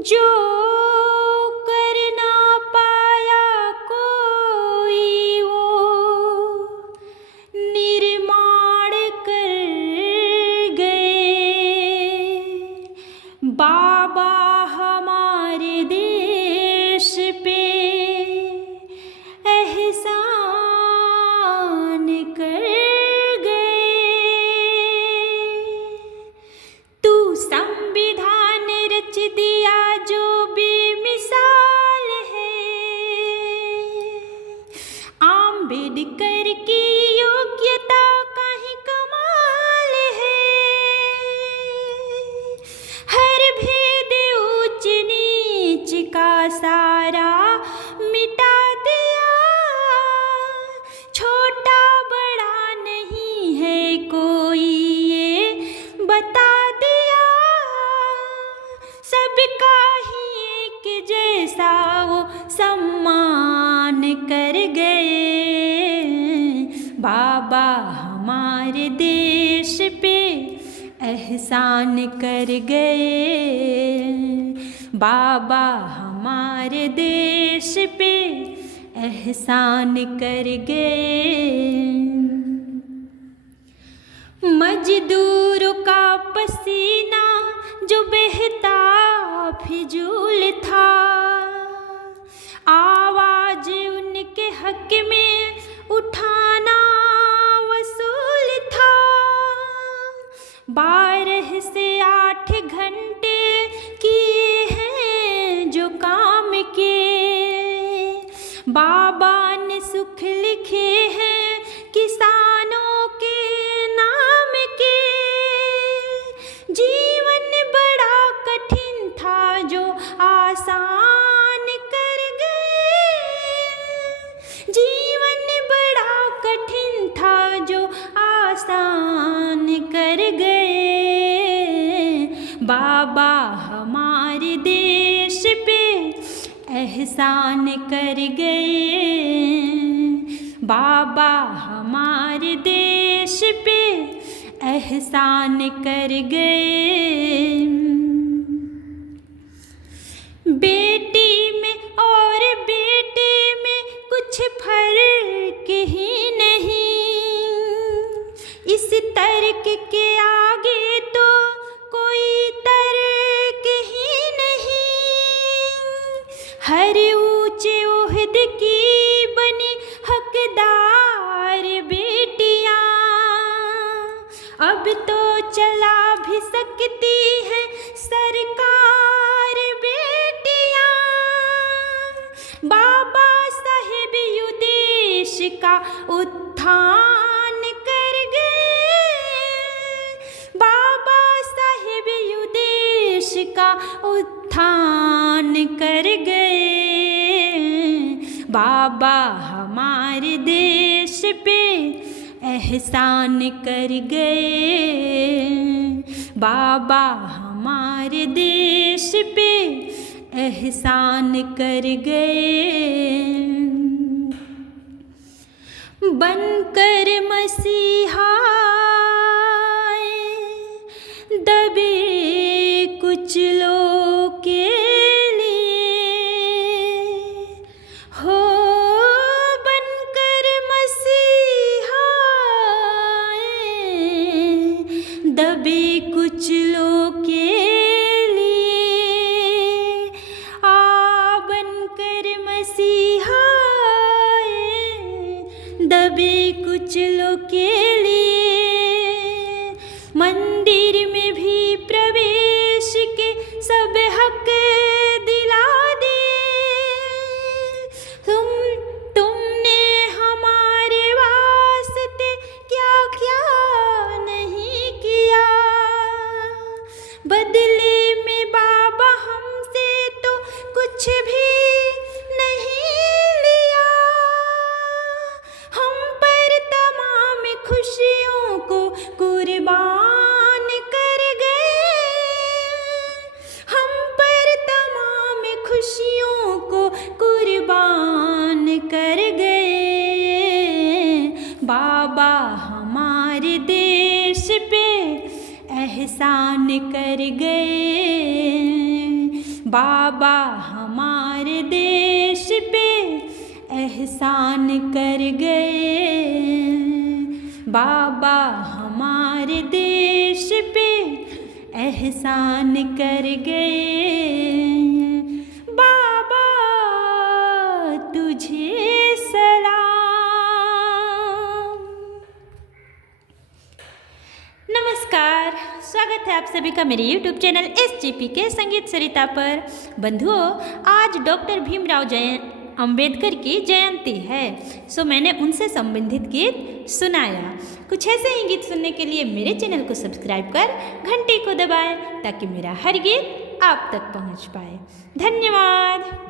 जो कर ना पाया कोई वो निर्माण कर गए। बाबा हमारे देश पे एहसान कर गए। तू संविधान रच दिया जो बेमिसाल है। आम्बेडकर की योग्यता का ही कमाल है। हर भेद ऊंच नीच का सारा मिटा दिया। छोटा बड़ा नहीं है कोई ये बता दिया। सबका ही एक जैसा वो सम्मान कर गए। बाबा हमारे देश पे एहसान कर गए। बाबा हमारे देश पे एहसान कर गए। मजदूरों का पसीना जो बहता फिजूल था। आवाज उनके हक में उठाना वसूल था। 12 से 8 घंटे किए हैं जो काम के। बाबा ने सुख लिखे हैं किसानों के नाम के। जीवन बड़ा कठिन था जो आसान कर गए। जीवन बड़ा कठिन था जो आसान कर गए। बाबा हमारे देश पे एहसान कर गए। बाबा हमारे देश पे एहसान कर गए। बेटी में और बेटे में कुछ फर्क ही नहीं। इस तर्क के आगे तो कोई तर्क ही नहीं। हर ऊंचे ओहदे की बनी हकदार बेटियां। अब तो चला भी सकती है सरकार बेटियां। बाबा साहेब यू देश का उत्थान कर गए। बाबा साहेब यू देश का उत्थान कर गए। बाबा हमारे देश पे एहसान कर गए। बाबा हमारे देश पे एहसान कर गए। बनकर मसीहा दबे कुचलों के लिए हो। बनकर मसीहा दबे कुचलों के लिए। आ बनकर मसीहा दबे कुचलों के लिए। मंदिर में भी प्रवेश के सब हक दिला दिए। तुमने हमारे वास्ते क्या क्या नहीं किया। बदले में बाबा हमसे तो कुछ भी नहीं लिया। हम पर तमाम खुशियों को कुर्बान कर गए। हम पर तमाम खुशियों को कुर्बान कर गए। बाबा हमारे देश पे एहसान कर गए। बाबा हमारे देश पे एहसान कर गए, बाबा हमारे देश पे एहसान कर गए। बाबा तुझे सलाम। नमस्कार, स्वागत है आप सभी का मेरे YouTube चैनल SGP के संगीत सरिता पर। बंधुओं, आज डॉक्टर भीमराव अंबेडकर की जयंती है, सो मैंने उनसे संबंधित गीत सुनाया। कुछ ऐसे ही गीत सुनने के लिए मेरे चैनल को सब्सक्राइब कर घंटी को दबाएं ताकि मेरा हर गीत आप तक पहुंच पाए। धन्यवाद।